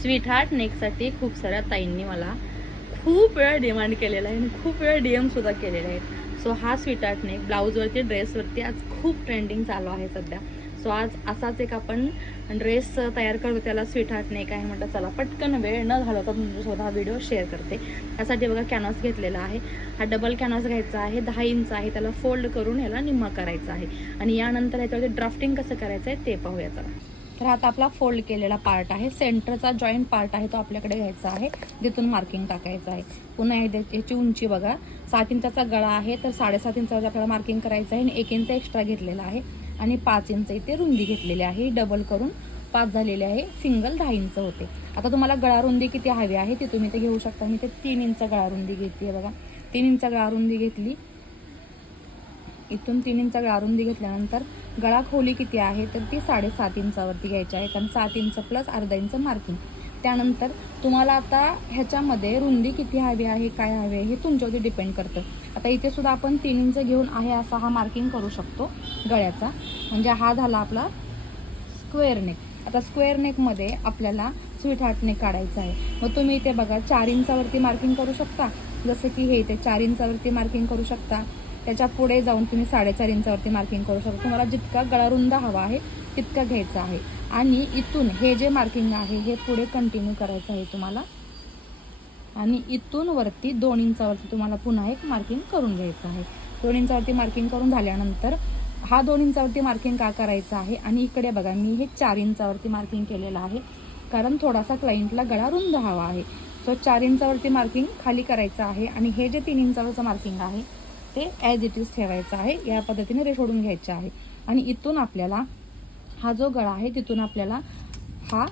Sweet heart नेकसाठी खूप साऱ्या ताईंनी मला खूप वेळा डिमांड केलेला आहे आणि खूप वेळा DM सुद्धा केलेले आहेत. सो हा स्वीट हार्ट नेक ब्लाऊजवरती ड्रेसवरती आज खूप ट्रेंडिंग चालू आहे सध्या. सो आज असाच एक आपण ड्रेस तयार करतो, त्याला स्वीट हार्ट नेक आहे. म्हटलं चला पटकन वेळ न घालवता तुमच्यासोबत हा व्हिडिओ शेअर करते. त्यासाठी बघा कॅनव्हास घेतलेला आहे. हा डबल कॅनव्हास घ्यायचा आहे, 10 इंच आहे. त्याला फोल्ड करून याला निम्मा करायचा आहे आणि यानंतर याच्यावरती ड्राफ्टिंग कसं करायचं आहे ते पाहूया चला. तर आता आपला फोल्ड केलेला पार्ट आहे, सेंटरचा जॉईंट पार्ट आहे तो आपल्याकडे घ्यायचा आहे, जिथून मार्किंग टाकायचं आहे. पुन्हा याची उंची बघा 7 इंचाचा गळा आहे, तर 7.5 इंचावर आपल्याला मार्किंग करायचं आहे आणि 1 इंच एक्स्ट्रा घेतलेला आहे आणि 5 इंच इथे रुंदी घेतलेली आहे. डबल करून 5 झालेले आहे, सिंगल 10 इंच होते. आता तुम्हाला गळा रुंदी किती हवी आहे ते तुम्ही ते घेऊ शकता. मी ते 3 इंच गळा रुंदी घेतली बघा, 3 इंच गळा रुंदी घेतली. इथून 3 इंच गळा रुंदी घेतल्यानंतर गळा खोली किती आहे तर ती 7.5 इंचावरती घ्यायची आहे, कारण 7 इंच प्लस अर्धा इंच मार्किंग. त्यानंतर तुम्हाला आता ह्याच्यामध्ये रुंदी किती हवी आहे काय हवी आहे हे तुमच्यावरती डिपेंड करतं. आता इथे सुद्धा आपण 3 इंच घेऊन आहे असा हा मार्किंग करू शकतो गळ्याचा. म्हणजे हा झाला आपला स्क्वेअर नेक. आता स्क्वेअर नेकमध्ये आपल्याला स्वीट हार्ट नेक काढायचा आहे. मग तुम्ही इथे बघा 4 इंचावरती मार्किंग करू शकता, जसं की हे इथे 4 इंचावरती मार्किंग करू शकता. त्याच्या पुढे जाऊन तुम्ही 4.5 इंचावरती मार्किंग करू शकता. तुम्हाला जितका गळा रुंद हवा आहे तितका घ्यायचा आहे आणि इथून हे जे मार्किंग आहे हे पुढे कंटिन्यू करायचं आहे तुम्हाला आणि इथून वरती 2 इंचावरती तुम्हाला पुन्हा एक मार्किंग करून घ्यायचं आहे. 2 इंचावरती मार्किंग करून झाल्यानंतर हा 2 इंचावरती मार्किंग का करायचं आहे आणि इकडे बघा मी हे 4 इंचावरती मार्किंग केलेलं आहे, कारण थोडासा क्लायंटला गळा रुंद हवा आहे. सो 4 इंचावरती मार्किंग खाली करायचं आहे आणि हे जे 3 इंचावरचं मार्किंग आहे ते ॲज इट इज ठेवायचं आहे. या पद्धतीने रेष ओढून घ्यायचे आहे आणि इथून आपल्याला हा जो गळा आहे तिथून आपल्याला हा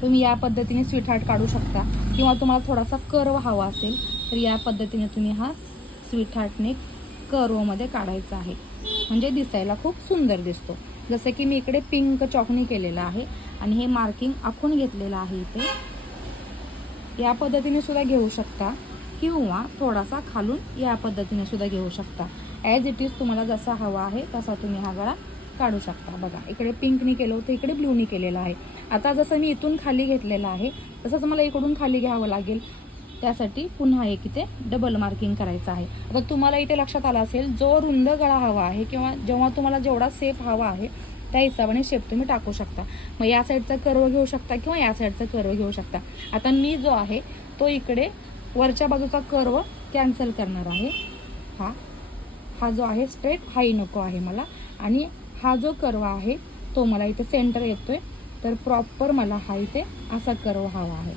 तुम्ही या पद्धतीने स्वीट हार्ट काढू शकता किंवा तुम्हाला थोडासा कर्व हवा असेल तर या पद्धतीने तुम्ही हा स्वीट हार्ट नेक कर्वमध्ये काढायचा आहे, म्हणजे दिसायला खूप सुंदर दिसतो. जसं की मी इकडे पिंक चॉकनी केलेलं आहे आणि हे मार्किंग आखून घेतलेलं आहे. इथे या पद्धतीने सुद्धा घेऊ शकता किंवा थोडासा खालून या पद्धतीने सुद्धा घेऊ शकता. ॲज इट इज तुम्हाला जसा हवा आहे तसा तुम्ही हा गळा काढू शकता. बघा इकडे पिंकनी केलं होतं, इकडे ब्ल्यूनी केलेलं आहे. आता जसं मी इथून खाली घेतलेलं आहे तसंच मला इकडून खाली घ्यावं लागेल. त्यासाठी पुन्हा एक इथे डबल मार्किंग करायचं आहे. आता तुम्हाला इथे लक्षात आलं असेल जो रुंद गळा हवा आहे किंवा जेव्हा तुम्हाला जेवढा सेफ हवा आहे त्या हिशोबाने शेप तुम्ही टाकू शकता. मग या साईडचा कर्व घेऊ शकता किंवा या साईडचा कर्व घेऊ शकता. आता मी जो आहे तो इकडे वरच्या बाजूचा कर्व कॅन्सल करणार आहे. हा जो आहे स्ट्रेट हाही नको आहे मला आणि हा जो कर्व आहे तो मला इथे सेंटर येतोय, तर प्रॉपर मला हा इथे असा कर्व हवा आहे.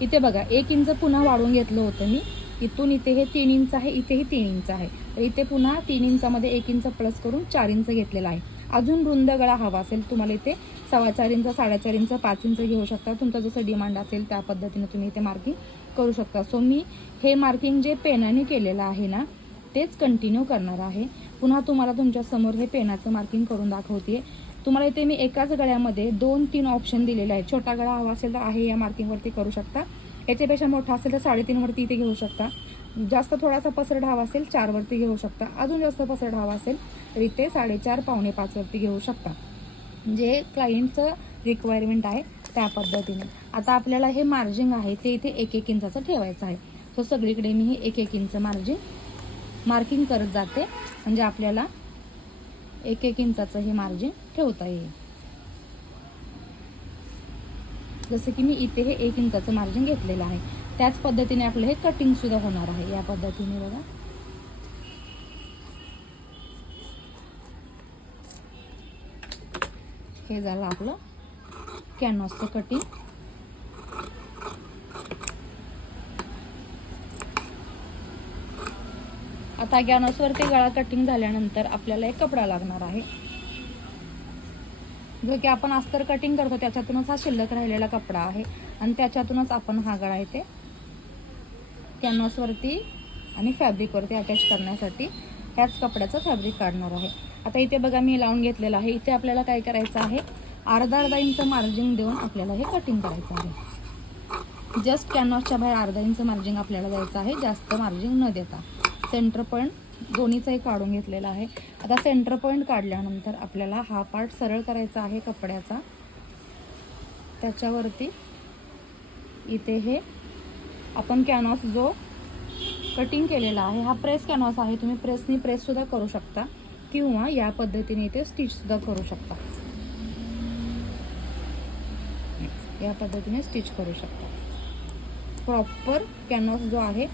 इथे बघा 1 इंच पुन्हा वाढवून घेतलं होतं मी. इथून इथे हे 3 इंच आहे, इथेही 3 इंच आहे, तर इथे पुन्हा 3 इंचामध्ये 1 इंच प्लस करून 4 इंच घेतलेला आहे. अजून रुंद गळा हवा असेल तुम्हाला इथे 4.25 इंच 4.5 इंच 5 इंच घेऊ शकता. तुमचं जसं डिमांड असेल त्या पद्धतीने तुम्ही इथे मार्किंग करू शकता. सो मी हे मार्किंग जे पेनाने केलेलं आहे ना तेच कंटिन्यू करणार आहे. पुन्हा तुम्हाला तुमच्या समोर हे पेनाचं मार्किंग करून दाखवते. तुम्हाला इथे मी एकाच गळ्यामध्ये 2-3 ऑप्शन दिलेले आहेत. छोटा गळा हवा असेल तर आहे या मार्किंगवरती करू शकता, याच्यापेक्षा मोठा असेल तर 3.5 वरती इथे घेऊ शकता, जास्त थोडासा पसरट हवा असेल 4 वरती घेऊ शकता, अजून जास्त पसरट हवा असेल तर इथे 4.5 पावणे 5 वरती घेऊ शकता. जे क्लायंटचं रिक्वायरमेंट आहे त्या पद्धतीने. आता आपल्याला हे मार्जिन आहे ते इथे 1-1 इंचाचं ठेवायचं आहे. सो सगळीकडे मी हे 1-1 इंच मार्किंग करत जाते, म्हणजे आपल्याला 1-1 इंचाचं हे मार्जिन ठेवता येईल. जसं की मी इथे हे 1 इंचाचं मार्जिन घेतलेलं आहे. त्याच पद्धतीने आपलं हे कटिंग सुद्धा होणार आहे. या पद्धतीने बघा हे झालं आपलं कॅनव्हासचं कटिंग. आता कॅनव्हासवरती गळा कटिंग झाल्यानंतर आपल्याला एक कपडा लागणार आहे. जो की आपण अस्तर कटिंग करतो त्याच्यातूनच हा शिल्लक राहिलेला कपडा आहे आणि त्याच्यातूनच आपण हा गळा इथे कॅनव्हासवरती आणि फॅब्रिकवरती अटॅच करण्यासाठी ह्याच कपड्याचं फॅब्रिक काढणार आहे. आता इथे बघा मी लावून घेतलेलं आहे. इथे आपल्याला काय करायचं आहे, अर्धा इंच मार्जिन देऊन आपल्याला हे कटिंग करायचं आहे. जस्ट कॅनव्हासच्या बाहेर अर्धा इंच मार्जिन आपल्याला द्यायचं आहे, जास्त मार्जिन न देता. सेंटर पॉईंट दोन्हीचाही काढून घेतलेला आहे. आता सेंटर पॉईंट काढल्यानंतर आपल्याला हा पार्ट सरळ करायचा आहे कपड्याचा. त्याच्यावरती इथे हे आपण कॅनव्हास जो कटिंग केलेला आहे, हा प्रेस कॅनव्हास आहे, तुम्ही प्रेसनी प्रेससुद्धा करू शकता किंवा या पद्धतीने इथे स्टिचसुद्धा करू शकता. या पद्धतीने स्टिच करू शकता. प्रॉपर कॅनव्हास जो आहे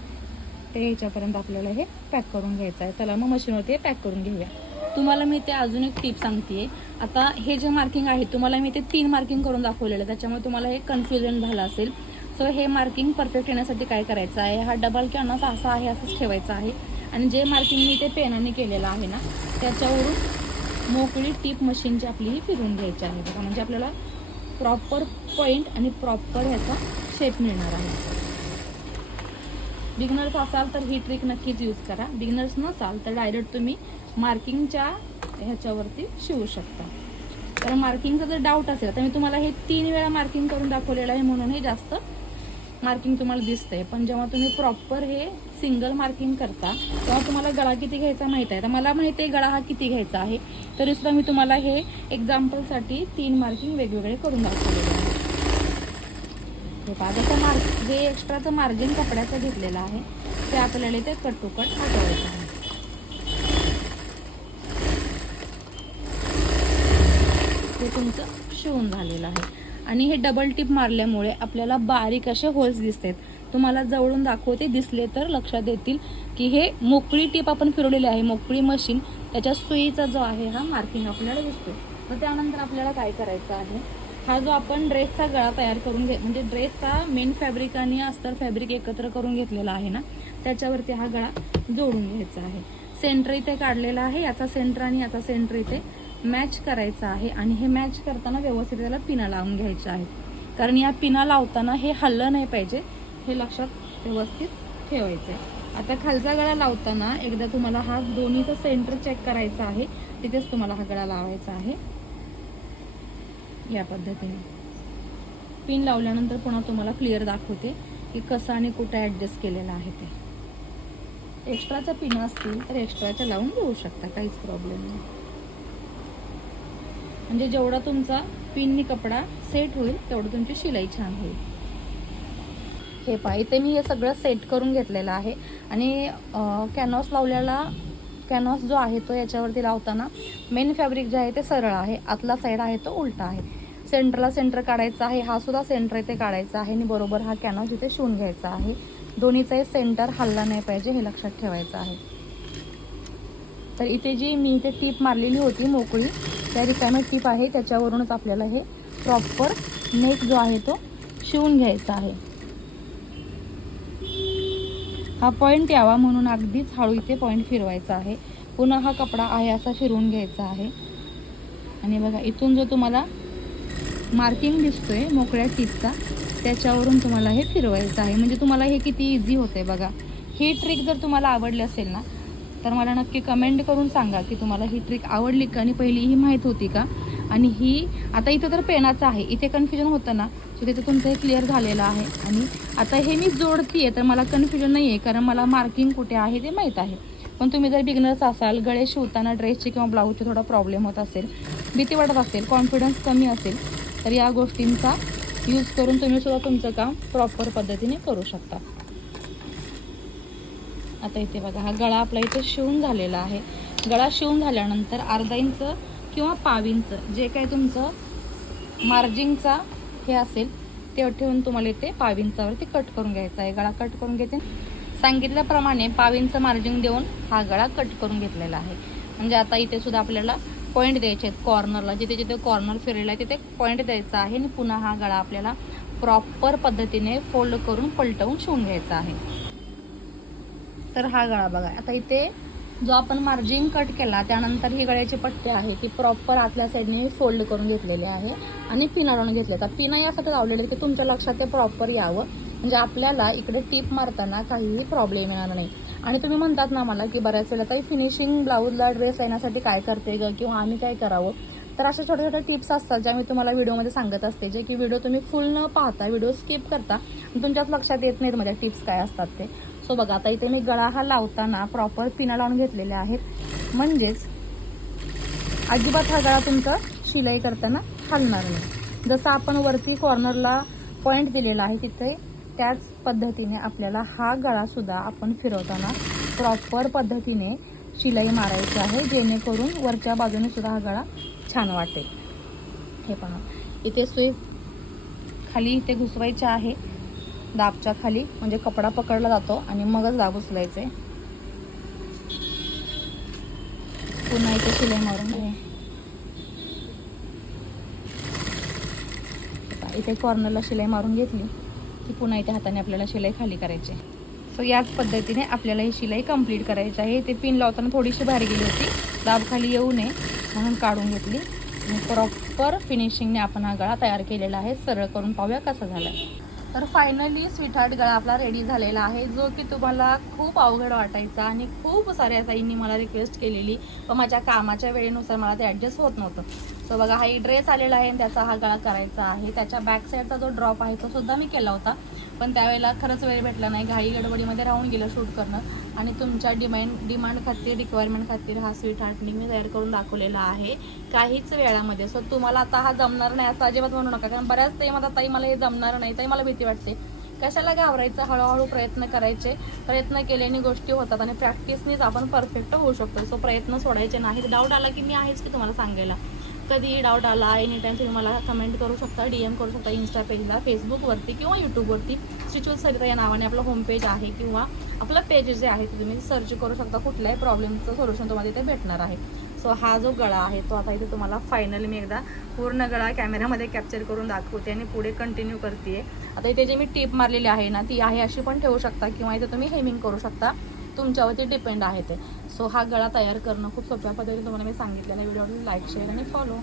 ते ह्याच्यापर्यंत आपल्याला हे पॅक करून घ्यायचं आहे. चला मग मशीनवरती हे पॅक करून घेऊया. तुम्हाला मी ते अजून एक टिप सांगते. आता हे जे मार्किंग आहे तुम्हाला मी ते 3 मार्किंग करून दाखवलेलं आहे, त्याच्यामुळे तुम्हाला हे कन्फ्युजन झालं असेल. सो हे मार्किंग परफेक्ट येण्यासाठी काय करायचं आहे, हा डबल कॅनव्हास असा आहे असंच ठेवायचा आहे आणि जे मार्किंग मी ते पेनाने केलेलं आहे ना त्याच्यावरून मोकळी टीप मशीनची आपली ही फिरवून घ्यायची आहे बघा. म्हणजे आपल्याला प्रॉपर पॉईंट आणि प्रॉपर ह्याचा शेप मिळणार आहे. बिगनर्स असाल तर ही ट्रिक नक्कीच यूज करा. बिगनर्स नसाल तर डायरेक्ट तुम्ही मार्किंगच्या ह्याच्यावरती शिवू शकता. तर मार्किंगचा जर डाऊट असेल तर मी तुम्हाला हे 3 वेळा मार्किंग करून दाखवलेलं आहे म्हणून हे जास्त मार्किंग तुम्हाला दिसतंय. पण जेव्हा तुम्ही प्रॉपर हे सिंगल मार्किंग करता तेव्हा तुम्हाला गळा किती घ्यायचा माहीत आहे. तर मला माहिती आहे गळा हा किती घ्यायचा आहे, तरी सुद्धा मी तुम्हाला हे एक्झाम्पलसाठी 3 मार्किंग वेगवेगळे करून दाखवलेले आहे. हे पहा, जसं जे एक्स्ट्राचं मार्जिन कपड्याचं घेतलेलं आहे ते आपल्याला इथे कट टू कट हटवायचं आहे. हे तुमचं शिवून झालेलं आहे आणि हे डबल टिप मारल्यामुळे आपल्याला बारीक असे होल्स दिसतात. तुम्हाला जवळून दाखवते, दिसले तर लक्षात येतील की हे मोकळी टिप आपण फिरवलेली आहे, मोकळी मशीन, त्याच्या सुईचा जो आहे हा मार्किंग आपल्याला दिसतो. तर त्यानंतर आपल्याला काय करायचं आहे, हा जो आपण ड्रेसचा गळा तयार करून म्हणजे ड्रेसचा मेन फॅब्रिक आणि अस्तर फॅब्रिक एकत्र करून घेतलेला आहे ना त्याच्यावरती हा गळा जोडून घ्यायचा आहे. सेंटर इथे काढलेला आहे, याचा सेंटर आणि याचा सेंटर इथे मॅच करायचा आहे आणि हे मॅच करताना व्यवस्थित त्याला पिना लावून घ्यायच्या आहेत. कारण या पिना लावताना हे हल्लं नाही पाहिजे, हे लक्षात व्यवस्थित ठेवायचं आहे. आता खालचा गळा लावताना एकदा तुम्हाला हा दोन्हीचा सेंटर चेक करायचा आहे, तिथेच तुम्हाला हा गळा लावायचा आहे. या पद्धतीने पिन लावल्यानंतर पुन्हा तुम्हाला क्लिअर दाखवते की कसं आणि कुठे ॲडजस्ट केलेलं आहे ते. एक्स्ट्राच्या पिना असतील तर एक्स्ट्राच्या लावून घेऊ शकता, काहीच प्रॉब्लेम नाही. म्हणजे जेवढा तुमचा पिननी कपडा सेट होईल तेवढं तुमची शिलाई छान होईल. हे पहा, इथे मी हे सगळं सेट करून घेतलेलं आहे आणि कॅनव्हास लावलेला कॅनव्हास जो आहे तो याच्यावरती लावताना मेन फॅब्रिक जे आहे ते सरळ आहे, आतला साईड आहे तो उलटा आहे. सेंटरला सेंटर काढायचा आहे, हा सुद्धा सेंटर इथे काढायचा आहे आणि बरोबर हा कॅनव्हास इथे शिवून घ्यायचा आहे. दोन्हीचाही सेंटर हलला नाही पाहिजे हे लक्षात ठेवायचं आहे. तर इथे जी मी इथे टीप मारलेली होती मोकळी, त्या रिकामी टीप आहे त्याच्यावरूनच आपल्याला हे प्रॉपर नेक जो आहे तो शिवून घ्यायचा आहे. हा पॉईंट यावा म्हणून अगदीच हळू इथे पॉईंट फिरवायचा आहे. पुन्हा हा कपडा आहे असा फिरवून घ्यायचा आहे आणि बघा इथून जो तुम्हाला मार्किंग दिसतोय मोकळ्या टीपचा त्याच्यावरून तुम्हाला हे फिरवायचं आहे. म्हणजे तुम्हाला हे किती इझी होते बघा. ही ट्रिक जर तुम्हाला आवडली असेल ना तर मला नक्की कमेंट करून सांगा की तुम्हाला ही ट्रिक आवडली का आणि पहिली ही माहीत होती का. आणि ही आता इथं तर पेनाचं आहे, इथे कन्फ्युजन होतं ना, सो तिथे तुमचं हे क्लिअर झालेलं आहे. आणि आता हे मी जोडतीये तर मला कन्फ्युजन नाही आहे कारण मला मार्किंग कुठे आहे ते माहीत आहे. पण तुम्ही जर बिगनर्स असाल, गळे शिवताना ड्रेसचे किंवा ब्लाऊजचे थोडा प्रॉब्लेम होत असेल, भीती वाटत असेल, कॉन्फिडन्स कमी असेल तर या गोष्टींचा यूज करून तुम्ही सुद्धा तुमचं काम प्रॉपर पद्धतीने करू शकता. आता इथे बघा हा गळा आपला इथे शिवून झालेला आहे. गळा शिवून झाल्यानंतर अर्धा इंच किंवा पाव इंच जे काही तुमचं मार्जिंगचा हे असेल ते ठेवून तुम्हाला इथे पाव इंचावरती कट करून घ्यायचा आहे. गळा कट करून घेते सांगितल्याप्रमाणे पाव इंच मार्जिंग देऊन हा गळा कट करून घेतलेला आहे. म्हणजे आता इथे सुद्धा आपल्याला पॉईंट द्यायचे आहेत कॉर्नरला, जिथे जिथे कॉर्नर फिरलेला आहे तिथे पॉईंट द्यायचा आहे आणि पुन्हा हा गळा आपल्याला प्रॉपर पद्धतीने फोल्ड करून पलटवून शिवून घ्यायचा आहे. तर हा गळा बघा, आता इथे जो आपण मार्जिंग कट केला त्यानंतर ही गळ्याची पट्टी आहे ती प्रॉपर आतल्या साईडने फोल्ड करून घेतलेली आहे आणि पिना लावून घेतले. तर पिना यासाठी लावलेले की तुमच्या लक्षात ते प्रॉपर यावं, म्हणजे आपल्याला इकडे टीप मारताना काहीही प्रॉब्लेम येणार नाही. आणि तुम्ही म्हणतात ना मला की बऱ्याच वेळेला काही फिनिशिंग ब्लाऊजला ड्रेस येण्यासाठी काय करते ग किंवा आम्ही काय करावं, तर अशा छोट्या छोट्या टिप्स असतात ज्या मी तुम्हाला व्हिडिओमध्ये सांगत असते, जे की व्हिडिओ तुम्ही फुल न पाहता व्हिडिओ स्किप करता तुमच्याच लक्षात येत नाहीत माझ्या टिप्स काय असतात ते. सो बघा आता इथे मी गळा हा लावताना प्रॉपर पिना लावून घेतलेले आहेत, म्हणजेच अजिबात हा गळा तुमचा शिलाई करताना हलणार नाही. जसं आपण वरती कॉर्नरला पॉइंट दिलेला आहे तिथे त्याच पद्धतीने आपल्याला हा गळा सुद्धा आपण फिरवताना प्रॉपर पद्धतीने शिलाई मारायची आहे, जेणेकरून वरच्या बाजूने सुद्धा हा गळा छान वाटेल. हे पण इथे सुई खाली इथे घुसवायची आहे दाबच्या खाली, म्हणजे कपडा पकडला जातो आणि मगच दाब उचलायचे. पुन्हा इथे शिलाई मारून आहे. इथे कॉर्नरला शिलाई मारून घेतली की पुन्हा इथे हाताने आपल्याला शिलाई खाली करायची. सो याच पद्धतीने आपल्याला ही शिलाई कंप्लीट करायची आहे. ते पिन लावताना थोडीशी बाहेर गेली होती, दाब खाली येऊ नये म्हणून काढून घेतली आणि प्रॉपर फिनिशिंगने आपण हा गळा तयार केलेला आहे. सरळ करून पाहूया कसा झाला. तर फायनली स्वीटहार्ट गळा आपला रेडी झालेला आहे, जो की तुम्हाला खूप अवघड वाटायचा आणि खूप साऱ्या ताईंनी मला रिक्वेस्ट केलेली, पण माझ्या कामाच्या वेळेनुसार मला ते ॲडजस्ट होत नव्हतं. सो बघा हा ड्रेस आलेला आहे आणि त्याचा हा गळा करायचा आहे. त्याच्या बॅक साईडचा जो ड्रॉप आहे तो सुद्धा मी केला होता, पण त्यावेळेला खरंच वेळ भेटला नाही, घाई गडबडीमध्ये राहून गेलं शूट करणं. आणि तुमच्या डिमांड खातीर रिक्वायरमेंट खातीर हा स्वीटहार्टनी मी तयार करून दाखवलेला आहे काहीच वेळामध्ये. सो तुम्हाला आता हा जमणार नाही असं अजिबात म्हणू नका, कारण बऱ्याच ताई म्हणतात ताई मला हे जमणार नाही, ताई मला भीती वाटते. कशाला घाबरायचं, हळूहळू प्रयत्न करायचे. प्रयत्न केल्याने गोष्टी होतात आणि प्रॅक्टिसनीच आपण परफेक्ट होऊ शकतो. सो प्रयत्न सोडायचे नाहीत. डाऊट आला की मी आहेच की तुम्हाला सांगायला. कधीही डाऊट आला एनी टाईम तुम्ही मला कमेंट करू शकता, DM करू शकता इंस्टा पेजला, फेसबुकवरती किंवा यूट्यूबवरती. स्टिच विथ सरिता या नावाने आपलं होम पेज आहे किंवा आपलं पेज जे आहे ते तुम्ही सर्च करू शकता. कुठल्याही प्रॉब्लेमचं सोल्युशन तुम्हाला इथे भेटणार आहे. सो हा जो गळा आहे तो आता इथे तुम्हाला फायनली मी एकदा पूर्ण गळा कॅमेऱ्यामध्ये कॅप्चर करून दाखवते आणि पुढे कंटिन्यू करते. आता इथे जे मी टिप मारलेली आहे ना ती आहे अशी पण ठेवू शकता किंवा इथे तुम्ही हेमिंग करू शकता, तुमच्यावरती डिपेंड आहे ते. सो हा गळा तयार करणं खूप सोप्या पद्धतीने तुम्हाला मी सांगितलेलं आहे. व्हिडिओ लाईक, शेअर आणि फॉलो.